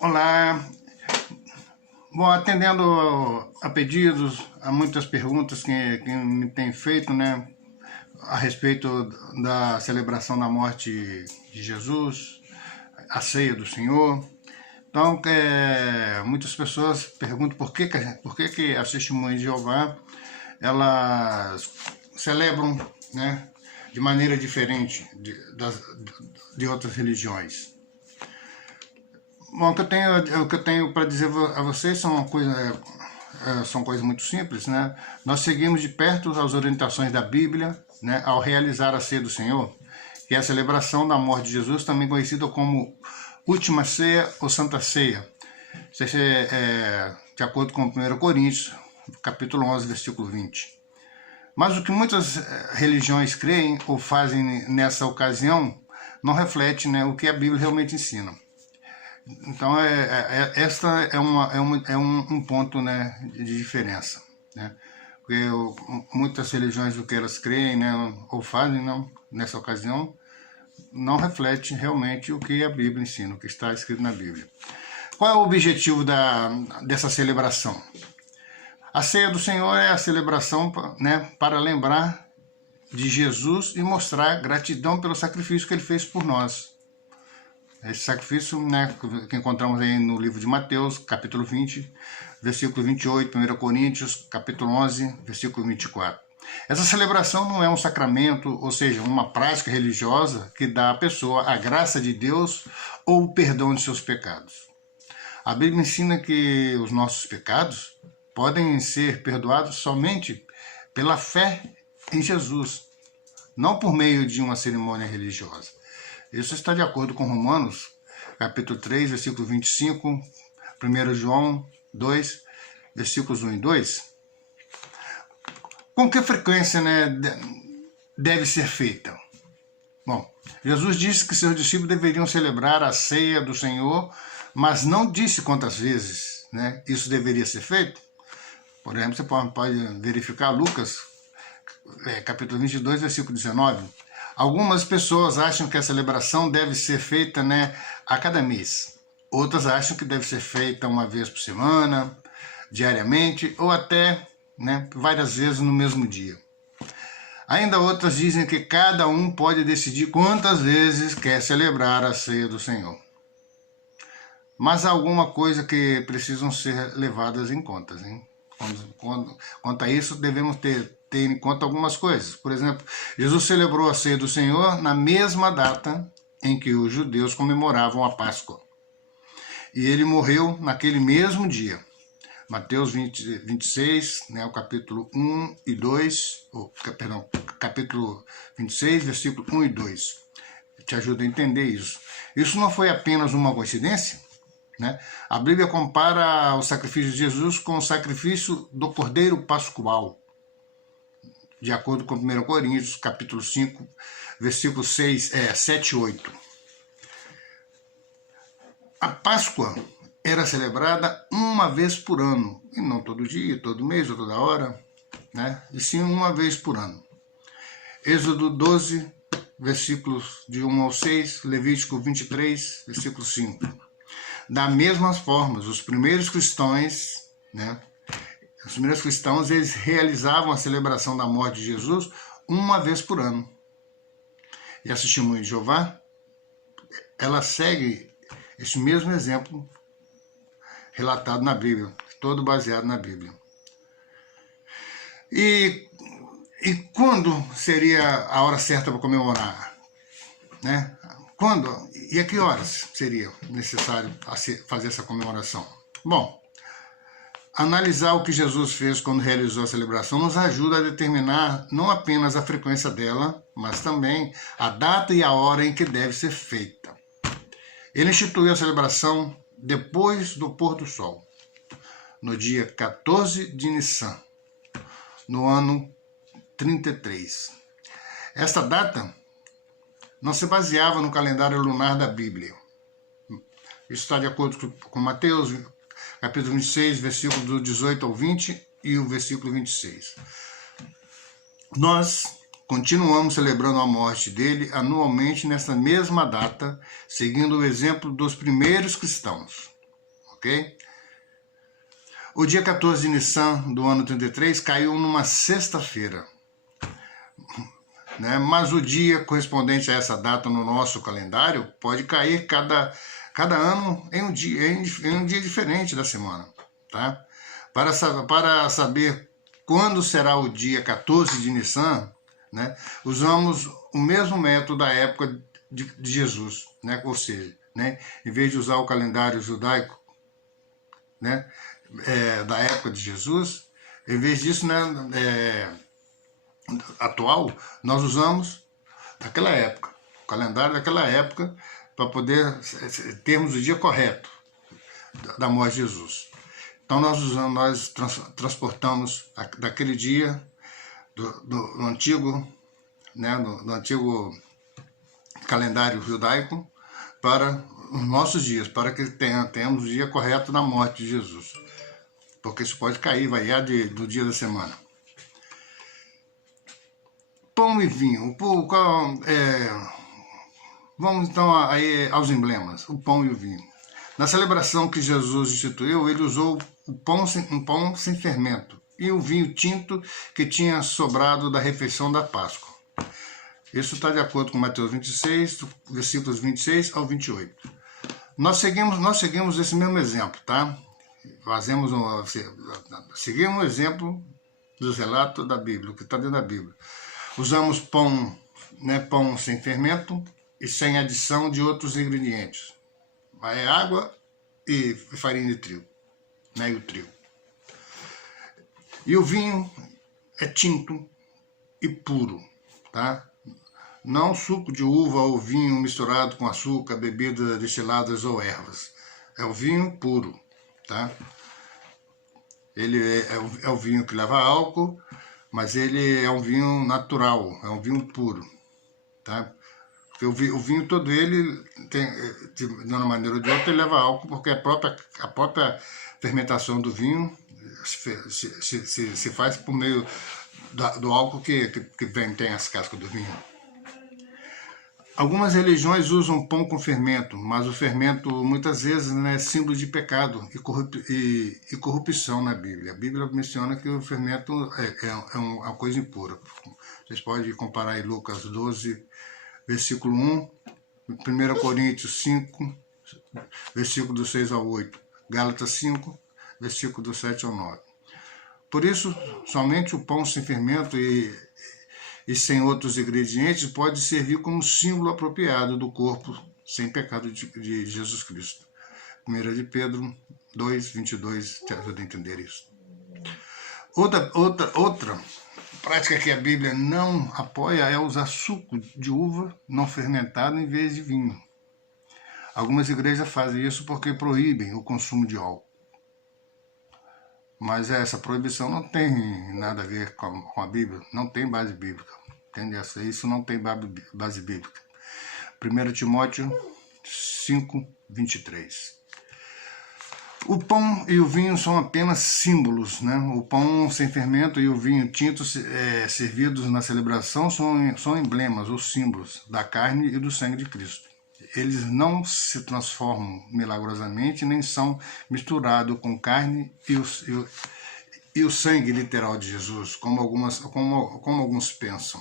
Olá, bom, atendendo a pedidos, a muitas perguntas que me têm feito, né, a respeito da celebração da morte de Jesus, a ceia do Senhor. Então, muitas pessoas perguntam por que as Testemunhas de Jeová, elas celebram, né, de maneira diferente de outras religiões. Bom, o que eu tenho para dizer a vocês são coisas muito simples, né? Nós seguimos de perto as orientações da Bíblia, né, ao realizar a ceia do Senhor, que é a celebração da morte de Jesus, também conhecida como Última Ceia ou Santa Ceia. Isso é de acordo com 1 Coríntios, capítulo 11, versículo 20. Mas o que muitas religiões creem ou fazem nessa ocasião não reflete, né, o que a Bíblia realmente ensina. Então, esta é um ponto, né, de diferença, né? Porque muitas religiões, o que elas creem, né, ou fazem nessa ocasião, não reflete realmente o que a Bíblia ensina, o que está escrito na Bíblia. Qual é o objetivo dessa celebração? A ceia do Senhor é a celebração, né, para lembrar de Jesus e mostrar gratidão pelo sacrifício que ele fez por nós. Esse sacrifício, né, que encontramos aí no livro de Mateus, capítulo 20, versículo 28, 1 Coríntios, capítulo 11, versículo 24. Essa celebração não é um sacramento, ou seja, uma prática religiosa que dá à pessoa a graça de Deus ou o perdão de seus pecados. A Bíblia ensina que os nossos pecados podem ser perdoados somente pela fé em Jesus, não por meio de uma cerimônia religiosa. Isso está de acordo com Romanos, capítulo 3, versículo 25, 1 João 2, versículos 1 e 2. Com que frequência, né, deve ser feita? Bom, Jesus disse que seus discípulos deveriam celebrar a ceia do Senhor, mas não disse quantas vezes, né, isso deveria ser feito. Por exemplo, você pode verificar Lucas, capítulo 22, versículo 19. Algumas pessoas acham que a celebração deve ser feita, né, a cada mês. Outras acham que deve ser feita uma vez por semana, diariamente, ou até, né, várias vezes no mesmo dia. Ainda outras dizem que cada um pode decidir quantas vezes quer celebrar a ceia do Senhor. Mas há alguma coisa que precisam ser levadas em conta, hein? Quanto a isso, devemos ter em conta algumas coisas. Por exemplo, Jesus celebrou a ceia do Senhor na mesma data em que os judeus comemoravam a Páscoa. E ele morreu naquele mesmo dia. Mateus 26, né, o capítulo 1 e 2, capítulo 26, versículo 1 e 2. Te ajuda a entender isso. Isso não foi apenas uma coincidência, né? A Bíblia compara o sacrifício de Jesus com o sacrifício do Cordeiro Pascual, de acordo com 1 Coríntios, capítulo 5, versículos 7 e 8. A Páscoa era celebrada uma vez por ano, e não todo dia, todo mês ou toda hora, né? E sim uma vez por ano. Êxodo 12, versículos de 1 ao 6, Levítico 23, versículo 5. Da mesma forma, os primeiros cristãos, né, eles realizavam a celebração da morte de Jesus uma vez por ano. E a Testemunha de Jeová, ela segue esse mesmo exemplo relatado na Bíblia, todo baseado na Bíblia. E quando seria a hora certa para comemorar, né? Quando e a que horas seria necessário fazer essa comemoração? Bom, analisar o que Jesus fez quando realizou a celebração nos ajuda a determinar não apenas a frequência dela, mas também a data e a hora em que deve ser feita. Ele instituiu a celebração depois do pôr do sol, no dia 14 de Nissan, no ano 33. Esta data não se baseava no calendário lunar da Bíblia. Isso está de acordo com Mateus, capítulo 26, versículo do 18 ao 20 e o versículo 26. Nós continuamos celebrando a morte dele anualmente nesta mesma data, seguindo o exemplo dos primeiros cristãos. ok? O dia 14 de Nissan do ano 33 caiu numa sexta-feira, né? Mas o dia correspondente a essa data no nosso calendário pode cair cada ano em um dia diferente da semana, tá? Para saber quando será o dia 14 de Nissan, né, usamos o mesmo método da época de Jesus, né? Ou seja, né, em vez de usar o calendário judaico, né, da época de Jesus, em vez disso, né, atual, nós usamos daquela época, o calendário daquela época, para poder termos o dia correto da morte de Jesus. Então nós transportamos daquele dia do antigo, né, do antigo calendário judaico para os nossos dias, para que tenhamos o dia correto da morte de Jesus. Porque isso pode cair, variar do dia da semana. Pão e vinho. Vamos então aí aos emblemas, o pão e o vinho. Na celebração que Jesus instituiu, ele usou um pão sem fermento e o vinho tinto que tinha sobrado da refeição da Páscoa. Isso está de acordo com Mateus 26, versículos 26 ao 28. Nós seguimos esse mesmo exemplo, tá? Seguimos o exemplo dos relatos da Bíblia, o que está dentro da Bíblia. Usamos pão, né, pão sem fermento e sem adição de outros ingredientes. É água e farinha de trigo, né, e o trigo. E o vinho é tinto e puro, tá? Não suco de uva ou vinho misturado com açúcar, bebidas destiladas ou ervas. É o vinho puro, tá? Ele é o vinho que leva álcool, mas ele é um vinho natural, é um vinho puro, tá? Porque o vinho todo ele, de uma maneira ou de outra, ele leva álcool, porque a própria fermentação do vinho se faz por meio do álcool que tem as cascas do vinho. Algumas religiões usam pão com fermento, mas o fermento muitas vezes, né, é símbolo de pecado e corrupção na Bíblia. A Bíblia menciona que o fermento é uma coisa impura. Vocês podem comparar aí Lucas 12, versículo 1, 1 Coríntios 5, versículo do 6 ao 8, Gálatas 5, versículo do 7 ao 9. Por isso, somente o pão sem fermento e sem outros ingredientes pode servir como símbolo apropriado do corpo sem pecado de Jesus Cristo. 1 de Pedro 2, 22 te ajuda a entender isso. Outra prática que a Bíblia não apoia é usar suco de uva não fermentado em vez de vinho. Algumas igrejas fazem isso porque proíbem o consumo de álcool. Mas essa proibição não tem nada a ver com a Bíblia, não tem base bíblica. Entende? Isso não tem base bíblica. 1 Timóteo 5, 23. O pão e o vinho são apenas símbolos, né? O pão sem fermento e o vinho tinto servidos na celebração são emblemas ou símbolos da carne e do sangue de Cristo. Eles não se transformam milagrosamente, nem são misturados com carne e o sangue literal de Jesus, como alguns pensam.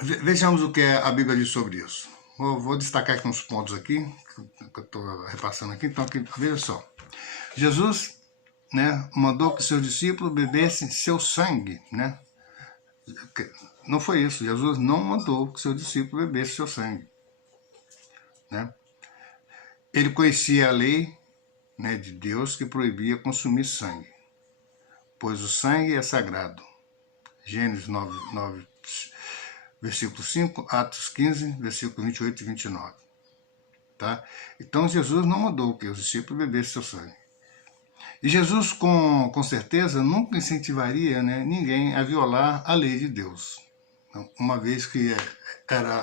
Vejamos o que a Bíblia diz sobre isso. Vou destacar aqui uns pontos aqui, que eu estou repassando aqui. Então, veja só. Jesus, né, mandou que seus discípulos bebessem seu sangue, né? Não foi isso. Jesus não mandou que seus discípulos bebessem seu sangue, né? Ele conhecia a lei, né, de Deus que proibia consumir sangue, pois o sangue é sagrado. Gênesis 9, versículo 5, Atos 15, versículo 28 e 29. Tá? Então Jesus não mandou que os discípulos bebessem seu sangue. E Jesus, com certeza, nunca incentivaria, né, ninguém a violar a lei de Deus. Uma vez que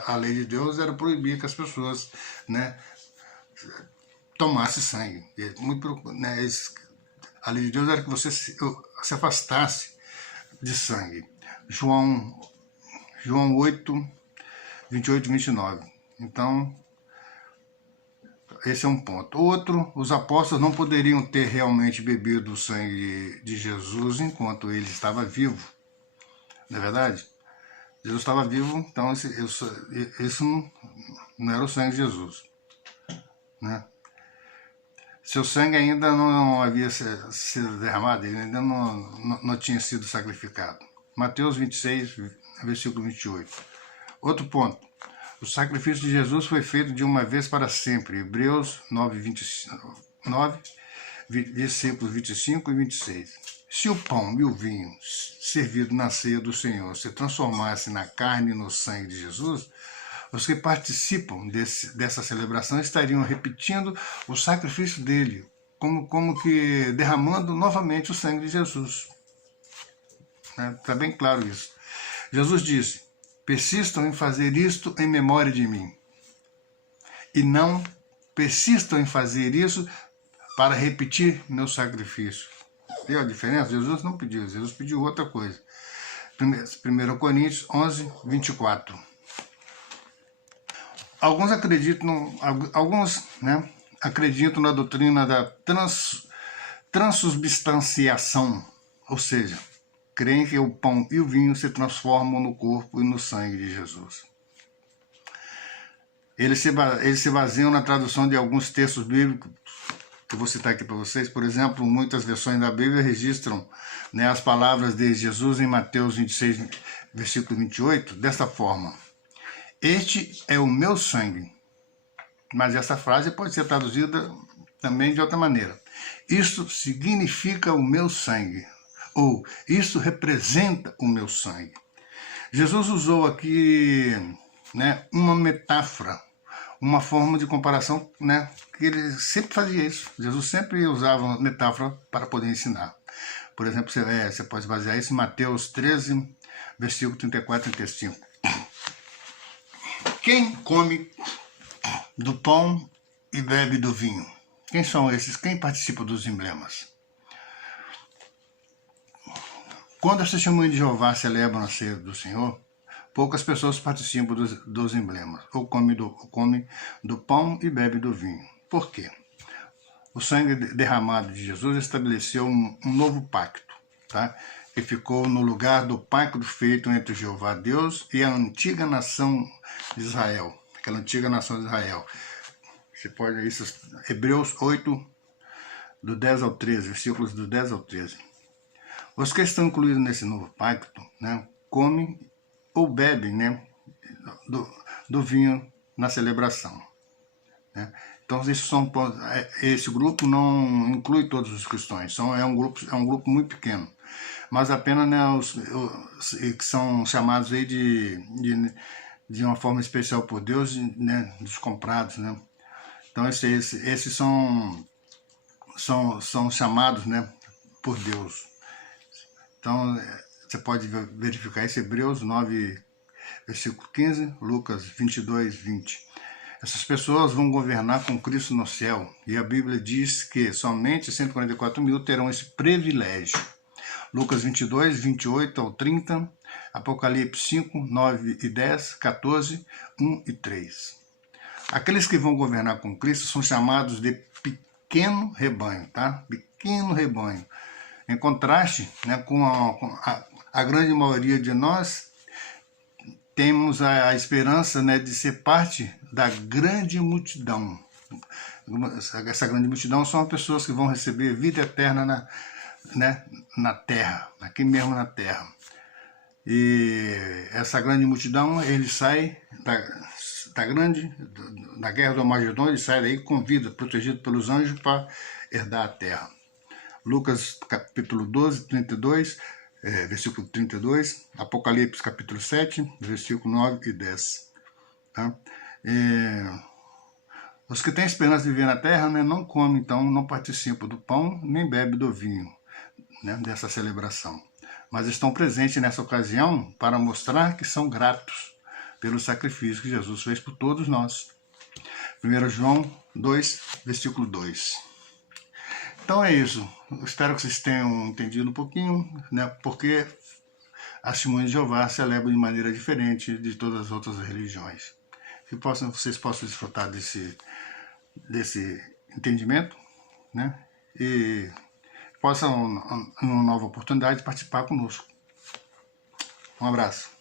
a lei de Deus era proibir que as pessoas, né, tomassem sangue. Né, a lei de Deus era que você se afastasse de sangue. João 8, 28 e 29. Então, esse é um ponto. Outro, os apóstolos não poderiam ter realmente bebido o sangue de Jesus enquanto ele estava vivo. Não é verdade? Jesus estava vivo, então isso não era o sangue de Jesus, né? Seu sangue ainda não havia sido derramado, ele ainda não tinha sido sacrificado. Mateus 26, versículo 28. Outro ponto. O sacrifício de Jesus foi feito de uma vez para sempre. Hebreus 9, versículos 25 e 26. Se o pão e o vinho servido na ceia do Senhor se transformassem na carne e no sangue de Jesus, os que participam dessa celebração estariam repetindo o sacrifício dele, como que derramando novamente o sangue de Jesus. Está bem claro isso. Jesus disse: persistam em fazer isto em memória de mim. E não persistam em fazer isso para repetir meu sacrifício. Viu a diferença? Jesus não pediu, Jesus pediu outra coisa. 1 Coríntios 11, 24. Alguns acreditam na doutrina da transubstanciação, ou seja, creem que o pão e o vinho se transformam no corpo e no sangue de Jesus. Eles se baseiam na tradução de alguns textos bíblicos, que eu vou citar aqui para vocês. Por exemplo, muitas versões da Bíblia registram, as palavras de Jesus em Mateus 26, versículo 28, desta forma: este é o meu sangue. Mas essa frase pode ser traduzida também de outra maneira. Isto significa o meu sangue. Ou isso representa o meu sangue. Jesus usou aqui uma metáfora, uma forma de comparação, que ele sempre fazia isso. Jesus sempre usava uma metáfora para poder ensinar. Por exemplo, você pode basear isso em Mateus 13, versículo 34 e 35. Quem come do pão e bebe do vinho? Quem são esses? Quem participa dos emblemas? Quando as testemunhas de Jeová celebram a ceia do Senhor, poucas pessoas participam dos emblemas, ou come do pão e bebe do vinho. Por quê? O sangue derramado de Jesus estabeleceu um novo pacto, tá? Que ficou no lugar do pacto feito entre Jeová Deus e a antiga nação de Israel, aquela antiga nação de Israel. Você pode ver isso, Hebreus 8, do 10 ao 13, versículos do 10 ao 13. Os que estão incluídos nesse novo pacto, comem ou bebem do vinho na celebração. Então, esse grupo não inclui todos os cristãos, é um grupo muito pequeno, mas apenas os que são chamados aí de uma forma especial por Deus, dos comprados. Então, esses são chamados por Deus. Então, você pode verificar isso, Hebreus 9, versículo 15, Lucas 22, 20. Essas pessoas vão governar com Cristo no céu, e a Bíblia diz que somente 144 mil terão esse privilégio. Lucas 22, 28 ao 30, Apocalipse 5, 9 e 10, 14, 1 e 3. Aqueles que vão governar com Cristo são chamados de pequeno rebanho, tá? Pequeno rebanho. Em contraste, com a grande maioria de nós, temos a esperança de ser parte da grande multidão. Essa grande multidão são as pessoas que vão receber vida eterna na terra, aqui mesmo na terra. E essa grande multidão, ele sai da guerra do Armagedon, ele sai daí com vida, protegido pelos anjos para herdar a terra. Lucas capítulo 12, 32, versículo 32, Apocalipse capítulo 7, versículo 9 e 10. Tá? Os que têm esperança de viver na terra não comem, então não participam do pão, nem bebem do vinho dessa celebração. Mas estão presentes nessa ocasião para mostrar que são gratos pelo sacrifício que Jesus fez por todos nós. 1 João 2, versículo 2. Então é isso. Eu espero que vocês tenham entendido um pouquinho, porque a testemunha de Jeová celebra de maneira diferente de todas as outras religiões. Que vocês possam desfrutar desse entendimento, né? E possam, numa nova oportunidade, participar conosco. Um abraço.